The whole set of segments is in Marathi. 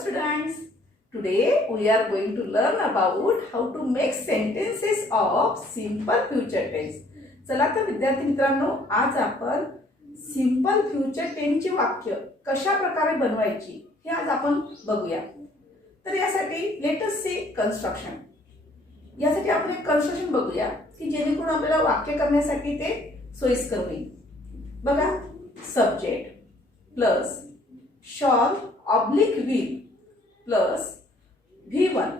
students. Today we are going to learn about how to make sentences of simple future tense. चला तर विद्यार्थी मित्रांनो, आज आपण सिंपल फ्युचर टेन्स ची वाक्य कशा प्रकारे बनवायची हे आज आपण बघूया. तर यासाठी लेट अस सी कन्स्ट्रक्शन. यासाठी आपण एक कन्स्ट्रक्शन बघूया की जेणेकरून आपल्याला वाक्य करण्यासाठी ते सोयीस्कर होईल. बघा, subject plus shawl oblique will plus V1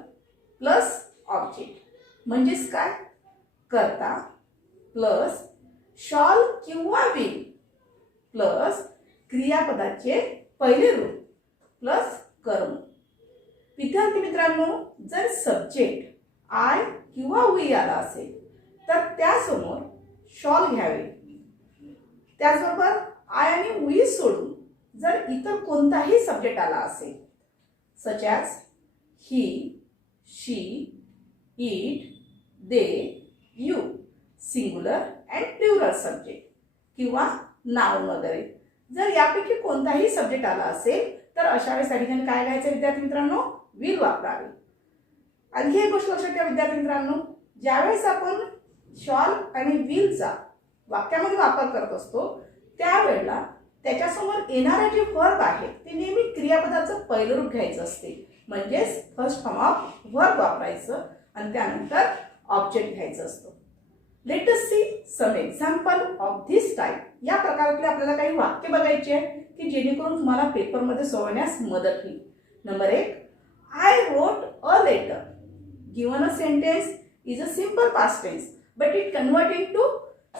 plus object म्हणजेच काय, करता प्लस शॉल किंवा विल प्लस क्रियापदाचे पहिले रूप प्लस कर्म. विद्यार्थी मित्रांनो, जर सब्जेक्ट आय किंवा वी आला असेल तर त्यासमोर शॉल घ्यावे. त्याचबरोबर आय आणि वी सोडून जर इतर कोणताही सब्जेक्ट आला असेल, such as he, she, it, they, you, singular and plural subject किंवा नाउन वगैरे, जर यापैकी कोणताही सब्जेक्ट आला असेल तर अशा वेळेस ठिकाणी काय घ्यायचं विद्यार्थी मित्रांनो, विल वापरावे. आणि ही गोष्ट लक्षात ठेवा विद्यार्थी मित्रांनो, ज्यावेळेस आपण शॉल आणि विलचा वाक्यामध्ये वापर करत असतो त्यावेळेला त्याच्यासमोर येणारे जे वर्ब आहे ते नेहमी क्रियापदाचं पहिलं रूप घ्यायचं असते. म्हणजेच फर्स्ट फॉर्म ऑफ वर्ब वापरायचं आणि त्यानंतर ऑब्जेक्ट घ्यायचं असतं. Let us see some example of this type. या प्रकारातले आपल्याला काही वाक्य बघायचे आहे की जेणेकरून तुम्हाला पेपरमध्ये सोडवण्यास मदत होईल. Number 1, I wrote a letter. Given a sentence is a simple past tense but it convert into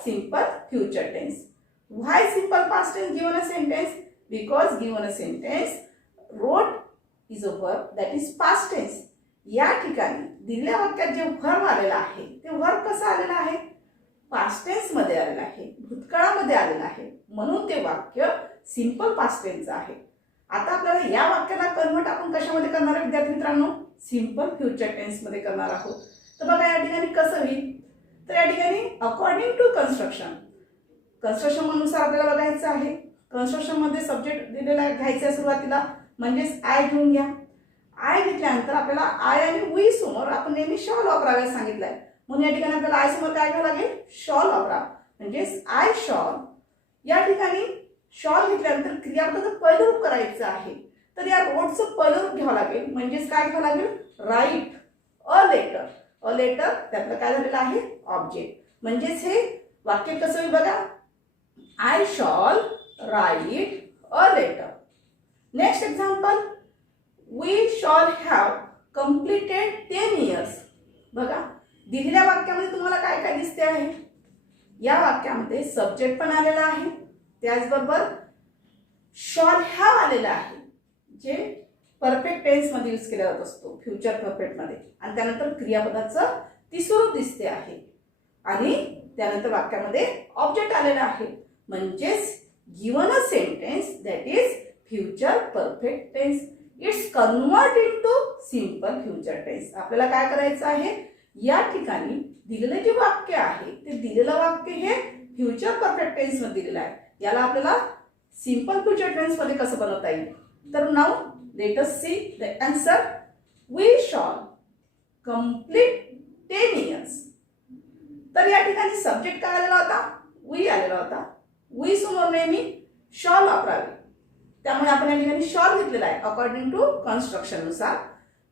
simple future tense. Why simple past tense given a sentence? Because given a sentence, wrote is a verb that is past tense. या ठिकाणी दिलेल्या वाक्यात जे वर्ब आलेला आहे ते वर्ब कसं आलेलं आहे, पास्ट टेन्स मध्ये आलेलं आहे, भूतकाळामध्ये आलेलं आहे, म्हणून ते वाक्य सिंपल पास्ट टेन्स आहे. आता आपल्याला या वाक्याला कन्वर्ट आपण कशामध्ये करणार आहे विद्यार्थी मित्रांनो, सिंपल फ्युचर टेन्स मध्ये करणार आहोत. तर बघा या ठिकाणी कसं होईल, तर या ठिकाणी अकॉर्डिंग टू कन्स्ट्रक्शन, कन्स्ट्रक्शन नुसार आपल्याला बघायचं आहे. कन्स्ट्रक्शन मध्ये सब्जेक्ट दिलेला घ्यायचा आहे सुरुवातीला, म्हणजेच आय घेऊन घ्या. आय घेतल्यानंतर आपल्याला आय आणि वी समोर आपण नेहमी शॉल वापरायला सांगितलंय, म्हणून या ठिकाणी आपल्याला आय समोर काय घ्यावं लागेल, शॉल वापरा. म्हणजेच आय शॉल. या ठिकाणी शॉल घेतल्यानंतर क्रियापदाचं पहिलं रूप करायचं आहे, तर या रोडचं पहिलं रूप घ्यावं लागेल. म्हणजेच काय घ्यावं लागेल, write a letter. A letter त्यातलं काय झालेलं आहे, ऑब्जेक्ट. म्हणजेच हे वाक्य कसं होईल बघा, I shall write a letter. Next example, we shall have completed 10 years. बघा, दिलेल्या वाक्यामध्ये तुम्हाला काय काय दिसते आहे, या वाक्यामध्ये सब्जेक्ट पण आलेला आहे, त्याचबरोबर शॉल हॅव आलेला आहे जे परफेक्ट टेन्स मध्ये यूज केला जात असतो, फ्युचर परफेक्ट मध्ये. आणि त्यानंतर क्रियापदाचं तिसरं रूप दिसते आहे आणि त्यानंतर वाक्यामध्ये ऑब्जेक्ट आलेला आहे. म्हणजेच given a sentence that is future perfect tense, it's convert into simple future tense. आपल्याला काय करायचं आहे, या ठिकाणी दिलेलं जे वाक्य आहे ते दिलेलं वाक्य हे फ्युचर परफेक्ट टेन्स मध्ये दिलेलं आहे. याला आपल्याला सिंपल फ्युचर टेन्स मध्ये कसं बनवता येईल, तर now let us see the answer. We shall complete 10 years. तर या ठिकाणी सब्जेक्ट काय आलेला होता, वी आलेला होता. वी समोर नेहमी शॉल वापरावे, त्यामुळे आपण या ठिकाणी शॉल घेतलेला आहे अकॉर्डिंग टू कन्स्ट्रक्शन नुसार.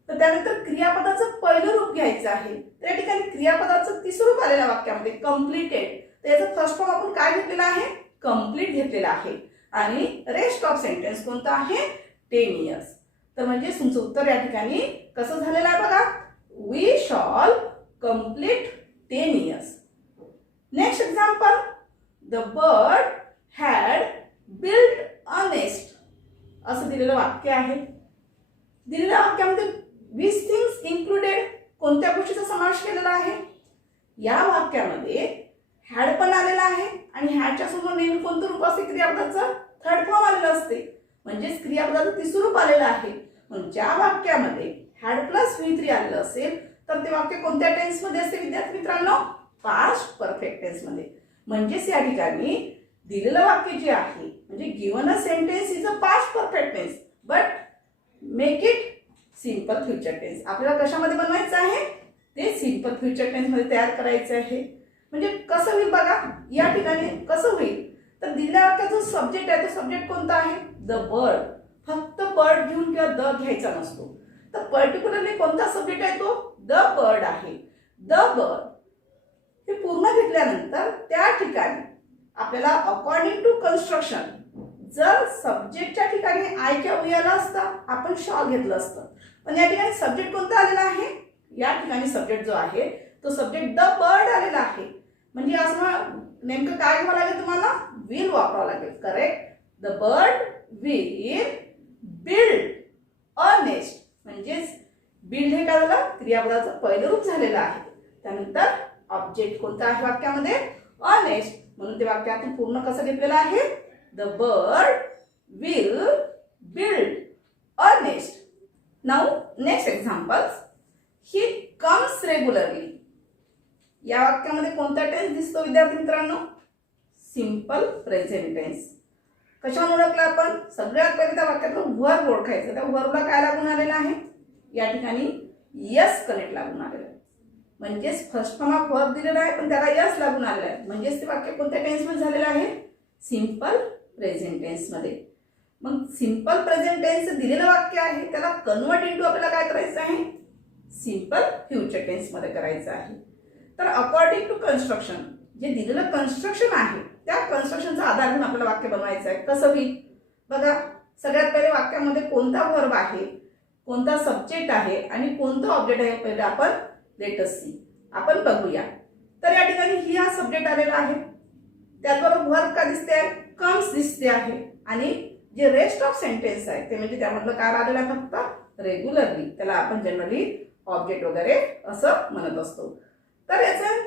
तर त्यानंतर क्रियापदाचं पहिलं रूप घ्यायचं आहे, तर या ठिकाणी क्रियापदाचं तिसरं रूप आलेल्या वाक्यामध्ये कंप्लीटेड. तर याचं फर्स्ट फॉर्म आपण काय घेतलेला आहे, कंप्लीट घेतलेला आहे. आणि रेस्ट ऑफ सेंटेन्स कोणतं आहे, 10 years. तर म्हणजे तुमचं उत्तर या ठिकाणी कसं झालेलं आहे बघा, we shall complete 10 years. Next example, the bird had built a nest. असं दिलेलं वाक्य आहे. दिलेल्या वाक्यामध्ये 20 things included, कोणत्या गोष्टीचा समावेश केलेला आहे, या वाक्यामध्ये हॅड पण आलेला आहे आणि हॅडच्या समोर नेहमी कोणतं रूप असते, क्रियापदाचं थर्ड फॉर्म आलेलं असते. म्हणजेच क्रियापदाचं तिसरं रूप आलेलं आहे. म्हणून ज्या वाक्यामध्ये हॅड प्लस V3 आलेलं असेल तर ते वाक्य कोणत्या टेन्स मध्ये असते विद्यार्थी मित्रांनो, पास्ट परफेक्ट टेन्स मध्ये. म्हणजेच या ठिकाणी दिलेलं वाक्य जे आहे म्हणजे given a sentence is a past perfect tense but make it simple future tense. आपल्याला कशामध्ये बनवायचं आहे? ते सिंपल फ्युचर टेन्स मध्ये तयार करायचं आहे. म्हणजे कसं होईल बघा, या ठिकाणी कसं होईल तर दिलेल्या वाक्याचा जो सब्जेक्ट आहे तो सब्जेक्ट कोणता आहे? The bird. फक्त बर्ड घेऊन किंवा द घ्यायचा नसतो. तर पर्टिक्युलरली कोणता सब्जेक्ट आहे तो? द बर्ड आहे. द बर्ड हे पूर्ण घेतल्यानंतर त्या ठिकाणी आपल्याला अकॉर्डिंग टू कन्स्ट्रक्शन, जर सब्जेक्टच्या ठिकाणी आय किंवा वी आला असता आपण शॉल घेतलं असतं, पण या ठिकाणी सब्जेक्ट कोणता आलेला आहे? या ठिकाणी सब्जेक्ट जो आहे तो सब्जेक्ट द बर्ड आलेला आहे. म्हणजे असं नेमकं काय घ्यावं लागेल तुम्हाला? विल वापरावं लागेल. Correct. The bird will build a nest. म्हणजेच बिल्ड हे काय झालं? क्रियापदाचं पहिलं रूप झालेलं आहे. त्यानंतर ऑब्जेक्ट कोणता आहे वाक्यामध्ये? A nest. म्हणून ते वाक्य आपण पूर्ण कसं घेतलेलं आहे? The bird will build a nest. Now next examples. He comes regularly. या वाक्यामध्ये कोणता टेन्स दिसतो विद्यार्थी मित्रांनो? Simple present tense. कशावर ओळखलं आपण? सगळ्यात पहिले त्या वाक्यातलं व्हर्ब ओळखायचं. त्या व्हर्बला काय लागून आलेलं आहे? या ठिकाणी यस कनेक्ट लागून आलेलं आहे. म्हणजेच फर्स्ट फॉर्म ऑफ व्हर्ब दिलेला आहे पण त्याला यस लागून आलेला आहे. म्हणजेच ते वाक्य कोणत्या टेन्समध्ये झालेलं आहे? सिंपल प्रेझेंट टेन्समध्ये. मग सिंपल प्रेझेंट टेन्स दिलेलं वाक्य आहे त्याला कन्वर्ट इनटू आपल्याला काय करायचं आहे? सिंपल फ्युचर टेन्समध्ये करायचं आहे. तर अकॉर्डिंग टू कन्स्ट्रक्शन, जे दिलेलं कन्स्ट्रक्शन आहे त्या कन्स्ट्रक्शनचा आधार घेऊन आपल्याला वाक्य बनवायचं आहे. कसं होईल बघा. सगळ्यात पहिले वाक्यामध्ये कोणता व्हर्ब आहे, कोणता सब्जेक्ट आहे आणि कोणतं ऑब्जेक्ट आहे पहिले आपण लेट अस सी. आपण बघूया. तर या ठिकाणी ही हा सब्जेक्ट आलेला आहे. त्याचबरोबर व्हर्ब का दिसते आहे? कम्स दिसते आहे. आणि जे रेस्ट ऑफ सेंटेन्स आहे ते म्हणजे त्यामधलं काय आलेलं आहे? फक्त रेग्युलरली. त्याला आपण जनरली ऑब्जेक्ट वगैरे असं म्हणत असतो. तर याचं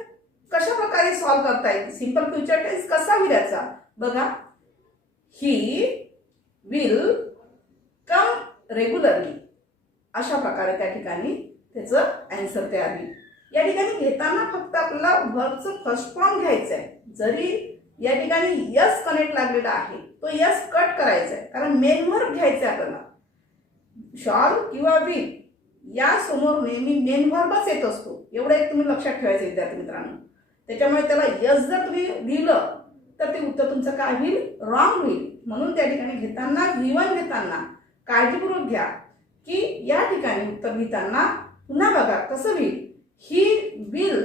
कशा प्रकारे सॉल्व करता येईल? सिंपल फ्युचर टेन्स कसा होईल याचा बघा. He will come regularly. अशा प्रकारे त्या ठिकाणी त्याचं आन्सर तयार होईल. या ठिकाणी घेताना फक्त आपल्याला व्हर्बचं फर्स्ट फॉर्म घ्यायचं आहे. जरी या ठिकाणी यस कनेक्ट लागलेला आहे तो यस कट करायचा आहे, कारण मेन व्हर्ब घ्यायचा आहे आपल्याला. शॉल किंवा विल या समोर नेहमी मेन व्हर्बच येत असतो. एवढं एक तुम्ही लक्षात ठेवायचं विद्यार्थी मित्रांनो. त्याच्यामुळे त्याला यस जर तुम्ही लिहिलं तर ते उत्तर तुमचं काय होईल? रॉंग होईल. म्हणून त्या ठिकाणी घेताना V1 घेताना काळजीपूर्वक घ्या की या ठिकाणी उत्तर लिहिताना पुन्हा बघा कसं होईल. ही विल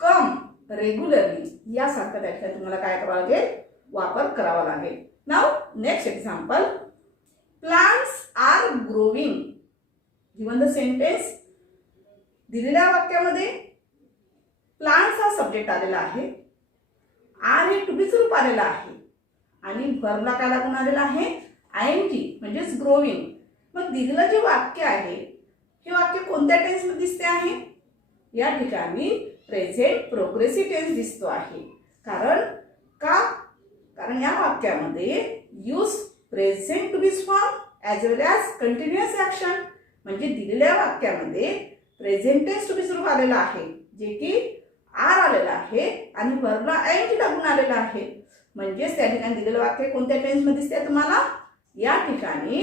कम रेग्युलरली यासारखं त्या ठिकाणी तुम्हाला काय करावं लागेल? वापर करावा लागेल. Now next example. Plants are growing. Given the sentence. दिलेल्या वाक्यामध्ये प्लांट्स हा सब्जेक्ट आलेला आहे. आर हे टू बी रूप आलेलं आहे आणि व्हर्बला काय लागून आलेला आहे? ING म्हणजेच ग्रोविंग. मग दिलेलं जे वाक्य आहे हे वाक्य कोणत्या टेन्समध्ये दिसते आहे? या ठिकाणी प्रेझेंट प्रोग्रेसिव्ह टेन्स दिसतो आहे. कारण या वाक्यामध्ये use present to be form as well as continuous action. म्हणजे दिलेल्या वाक्यामध्ये प्रेझेंट टेन्स टू बी रूप आलेलं आहे जे की आर आलेला आहे आणि व्हर्बला ING लागून आलेला आहे. म्हणजेच त्या ठिकाणी दिलेलं वाक्य कोणत्या टेन्समध्ये दिसते तुम्हाला? या ठिकाणी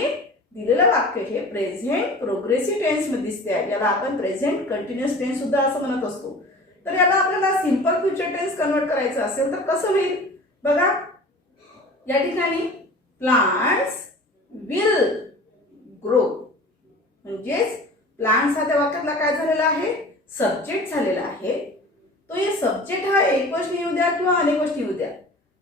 दिलेलं वाक्य हे प्रेझेंट प्रोग्रेसिव्ह टेन्समध्ये दिसते आहे. याला आपण प्रेझेंट कंटिन्युअस टेन्स सुद्धा असं म्हणत असतो. तर याला आपल्याला सिंपल फ्युचर टेन्स कन्वर्ट करायचं असेल तर कसं होईल बघा. या ठिकाणी प्लांट्स विल ग्रो. म्हणजेच प्लांट्स हा त्या वाक्यातला काय झालेला आहे? सब्जेक्ट झालेला आहे. तो ये सब्जेक्ट हा एक गोष्ट येऊ द्या किंवा अनेक गोष्टी येऊ द्या.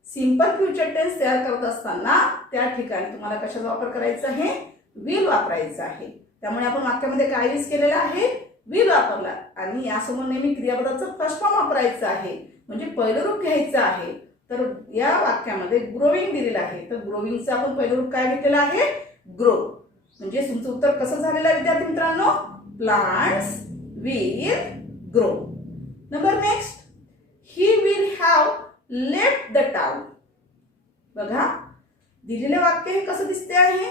सिंपल फ्युचर टेन्स तयार करत असताना त्या ठिकाणी तुम्हाला कशाचा वापर करायचा आहे? विल वापरायचा आहे. त्यामुळे आपण वाक्यामध्ये काय यूज केलेलं आहे? विल वापरला. आणि यासमोर नेहमी क्रियापदाचं फर्स्ट फॉर्म वापरायचं आहे. म्हणजे पहिलं रूप घ्यायचं आहे. तर या वाक्यामध्ये ग्रोविंग दिलेलं आहे तर ग्रोविंगचं आपण पहिलं रूप काय घेतलेलं आहे? ग्रो. म्हणजे तुमचं उत्तर कसं झालेलं आहे विद्यार्थी मित्रांनो? Plants will grow. Number next. He will have left the town. बघा दिलेले वाक्य हे कसं दिसते आहे?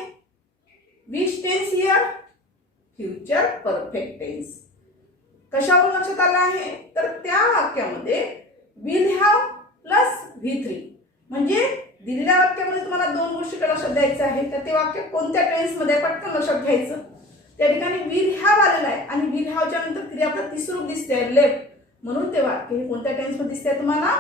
Which tense here? Future perfect tense. कशावरून लक्षात आलं आहे? तर त्या वाक्यामध्ये विल हॅव प्लस V3 म्हणजे दिलेल्या वाक्यामध्ये तुम्हाला दोन गोष्टी लक्षात द्यायच्या आहेत. तर ते वाक्य कोणत्या टेन्समध्ये पटकन लक्षात घ्यायचं. त्या ठिकाणी विल हॅव आलेला आहे आणि विल हॅवच्या नंतर क्रियापद तिसरं रूप दिसते लेफ्ट, म्हणून ते वाक्य हे कोणत्या टेन्समध्ये दिसते तुम्हाला?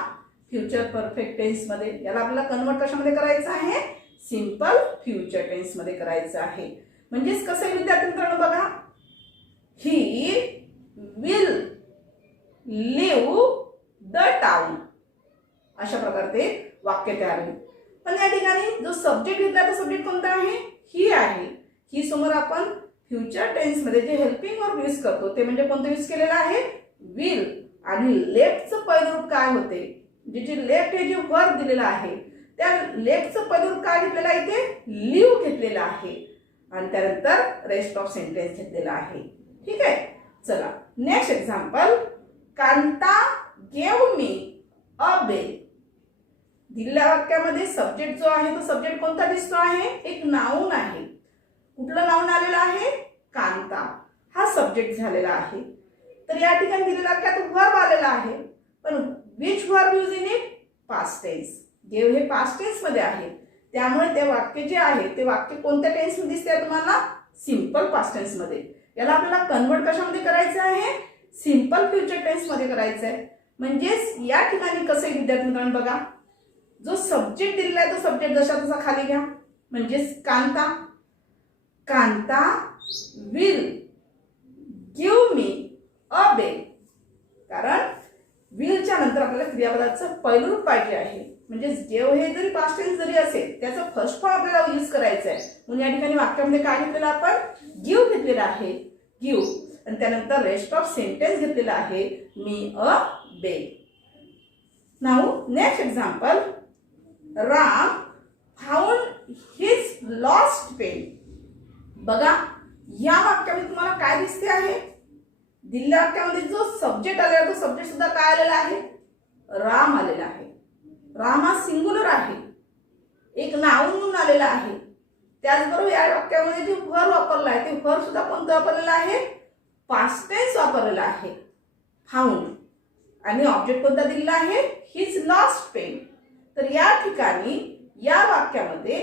फ्युचर परफेक्ट टेन्समध्ये. याला आपल्याला कन्वर्ट कशामध्ये करायचं आहे? सिंपल फ्युचर टेन्समध्ये करायचं आहे. म्हणजेच कसं आहे विद्यार्थी मित्रांनो बघा, he will leave the town, अशा प्रकारचे वाक्य तयार होईल. पण या ठिकाणी जो सब्जेक्ट घेतला तो सब्जेक्ट कोणता आहे? ही आहे. ही समोर आपण फ्युचर टेन्स मध्ये जे हेल्पिंग वर्ब यूज करतो ते म्हणजे कोणतं यूज केलेलं आहे? विल. आणि लेफ्टचं पहिलं रूप काय होते? जे लेफ्ट हे जे वर्ब दिलेलं आहे त्या लेफ्टचं पहिलं रूप काय घेतलेलं आहे? इथे लिव्ह घेतलेलं आहे आणि त्यानंतर रेस्ट ऑफ सेंटेन्स घेतलेला आहे. ठीक आहे. चला next example. Kanta gave me a bell. दिलेल्या वाक्यामध्ये सब्जेक्ट जो आहे तो सब्जेक्ट कोणता दिसतो आहे? एक नाउन आहे. कुठलं नाउन आलेलं आहे? कांता हा सब्जेक्ट झालेला आहे. तर या ठिकाणी दिलेल्या वाक्यात वर्ब आलेला आहे, पण which verb use in it? Past tense. Gave हे पास्ट टेन्स मध्ये आहे, त्यामुळे ते वाक्य जे आहे ते वाक्य कोणत्या टेन्स मध्ये दिसते तुम्हाला? सिंपल पास्ट टेन्स मध्ये. याला आपल्याला कन्वर्ट कशामध्ये करायचं आहे? सिंपल फ्युचर टेन्स मध्ये करायचं आहे. म्हणजेच या ठिकाणी कसं आहे विद्यार्थी मित्रांनो बघा, जो सब्जेक्ट दिलेला आहे तो सब्जेक्ट जसा तसा खाली घ्या. म्हणजेच Kanta, Kanta will give me a bell. कारण विलच्या नंतर आपल्याला क्रियापदाचं पहिलं रूप पाहिजे आहे. म्हणजे गिव्ह हे जरी पास्ट टेन्स जरी असेल त्याचं फर्स्ट फॉर्म आपल्याला यूज करायचं आहे. म्हणून या ठिकाणी वाक्यामध्ये काय घेतलेलं आपण? गिव्ह घेतलेलं आहे, गिव्ह. आणि त्यानंतर रेस्ट ऑफ सेंटेन्स घेतलेला आहे me a bell. Now next example. Ram found his lost pen. बघा या वाक्यामध्ये तुम्हाला काय दिसते आहे? दिलेल्या वाक्यामध्ये जो सब्जेक्ट आलेला तो सब्जेक्ट सुद्धा काय आलेला आहे? राम आलेला आहे. राम हा सिंग्युलर आहे, एक नाउन म्हणून आलेला आहे. त्याचबरोबर या वाक्यामध्ये जे वर्ब वापरला आहे ते वर्ब सुद्धा कोणतं वापरलेलं आहे? पास्ट टेन्स वापरलेला आहे, फाउंड. आणि ऑब्जेक्ट कोणता दिलेला आहे? His lost pen. तर या ठिकाणी या वाक्यामध्ये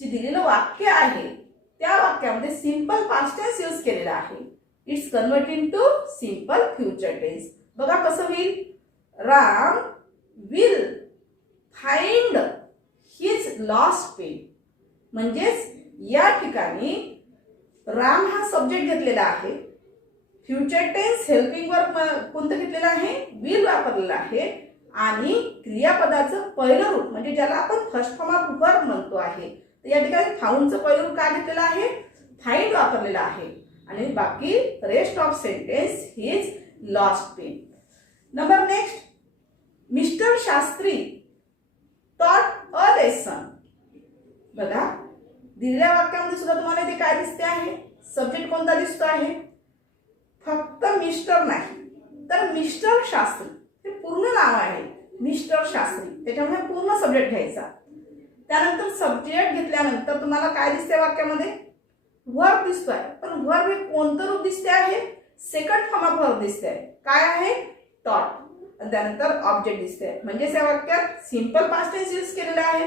जे दिलेलं वाक्य आहे त्या वाक्यामध्ये सिंपल पास्ट टेन्स यूज केलेला आहे. It's convert into simple future tense. बघा कसं होईल? Ram will find his lost pen. म्हणजेच या ठिकाणी राम हा सब्जेक्ट घेतलेला आहे, फ्युचर टेन्स हेल्पिंग वर्ब कोणतं घेतलेलं आहे? विल वापरलेलं आहे आणि क्रियापदाचं पहिलं रूप म्हणजे ज्याला आपण फर्स्ट फॉर्म ऑफ वर्ब म्हणतो आहे तर या ठिकाणी फाउंडचं पहिलं रूप काय घेतलेलं आहे? फाइंड वापरलेलं आहे. आणि बाकी rest of sentence his lost pen. Number next. Mister Shastri taught a lesson. बघा दिलेल्या वाक्यामध्ये सुद्धा तुम्हाला इथे काय दिसते आहे? सब्जेक्ट कोणता दिसतो आहे? फक्त मिस्टर नाही तर मिस्टर शास्त्री हे पूर्ण नाव आहे. मिस्टर शास्त्री, त्याच्यामुळे पूर्ण सब्जेक्ट घ्यायचा. त्यानंतर सब्जेक्ट घेतल्यानंतर तुम्हाला काय दिसते वाक्यामध्ये? वर्ब दिसतोय. पण वर्ब हे कोणतं रूप दिसते आहे? सेकंड फॉर्म ऑफ वर्ब दिसते आहे. काय आहे? टॉट. आणि त्यानंतर ऑब्जेक्ट दिसते. म्हणजेच या वाक्यात सिंपल पास्ट टेन्स यूज केलेला आहे.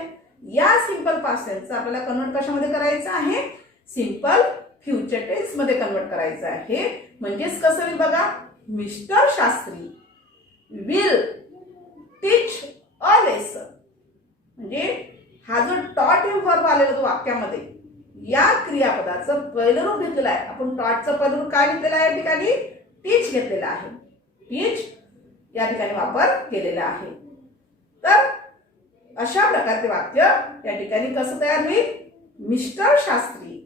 या सिंपल पास्ट टेन्सचा आपल्याला कन्वर्ट कशामध्ये करायचं आहे? सिंपल फ्युचर टेन्स मध्ये कन्वर्ट करायचं आहे. म्हणजेच कसं होईल बघा, mister Shastri will teach a lesson. म्हणजे हा जो टॉट हे वर्ब आलेला तो वाक्यामध्ये या क्रियापदाचं पहिलं रूप घेतलेलं आहे. आपण टॉटचं पहिलं रूप काय घेतलेलं आहे? या ठिकाणी टीच घेतलेलं आहे. टीच या ठिकाणी वापर केलेला आहे. तर अशा प्रकारचे वाक्य या ठिकाणी कसं तयार होईल? Mister Shastri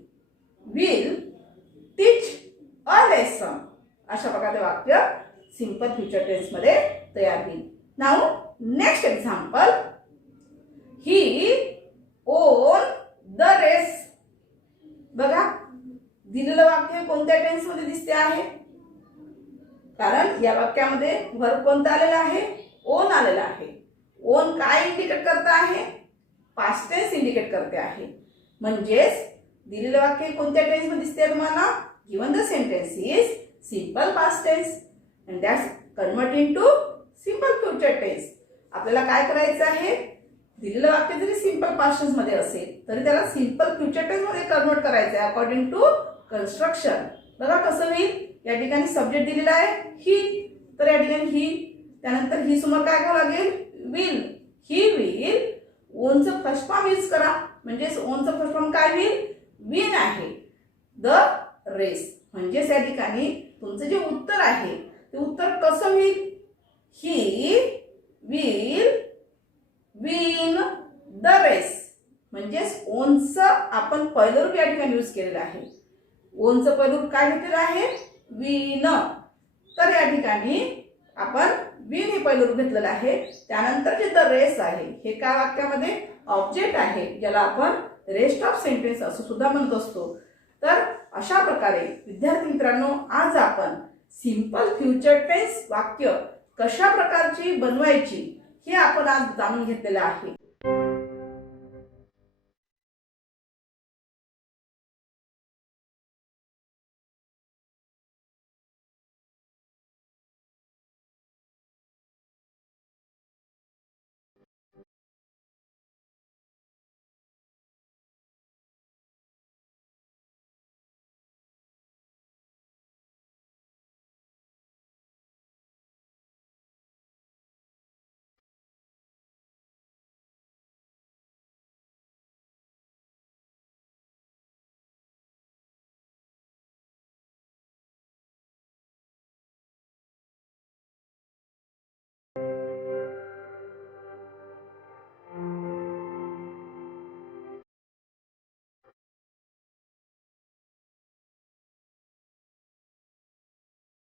will teach a lesson. अशा प्रकारचे वाक्य सिंपल फ्युचर टेन्स मध्ये तयार होईल. Now next example. He won the race. बघा दिलेलं वाक्य कोणत्या टेन्स मध्ये दिसते आहे? कारण या वाक्यामध्ये वर्ब कोणता आलेला आहे? ओन आलेला आहे. ओन काय इंडिकेट करत आहे? पास्ट टेन्स इंडिकेट करते आहे. म्हणजेच दिलेलं वाक्य कोणत्या टेन्स मध्ये दिसते तुम्हाला? Given the sentence is simple past tense and that's convert into simple future tense. आपल्याला काय करायचं आहे? दिलेलं वाक्य जरी सिंपल पास्ट टेन्स मध्ये असेल तरी त्याला सिंपल फ्युचर टेन्स मध्ये कन्वर्ट करायचं आहे अकॉर्डिंग टू कन्स्ट्रक्शन. बघा कसं होईल. या ठिकाणी सब्जेक्ट दिलेला आहे ही, तर या ठिकाणी ही, त्यानंतर ही समोर काय घ्यावं लागेल विल. ही विल. ओनचं फर्स्ट फॉर्म यूज करा म्हणजे ओनचं फर्स्ट फॉर्म काय होईल विन आहे. द रेस म्हणजेच या ठिकाणी तुमचं जे उत्तर आहे ते उत्तर कसं होईल. He will win the race. म्हणजेच ओनचं आपण पहिलं रूप या ठिकाणी यूज केलेलं आहे. ओनचं पहिलं रूप काय घेतलेलं आहे विन. तर या ठिकाणी आपण विन हे पहिलं रूप घेतलेलं आहे. त्यानंतर जे द रेस आहे हे काय वाक्यामध्ये ऑब्जेक्ट आहे ज्याला आपण रेस्ट ऑफ सेंटेन्स असं सुद्धा म्हणत असतो. तर अशा प्रकारे विद्यार्थी मित्रांनो आज आपण सिंपल फ्युचर टेन्स वाक्य कशा प्रकारची बनवायची हे आपण आज जाणून घेतलेलं आहे.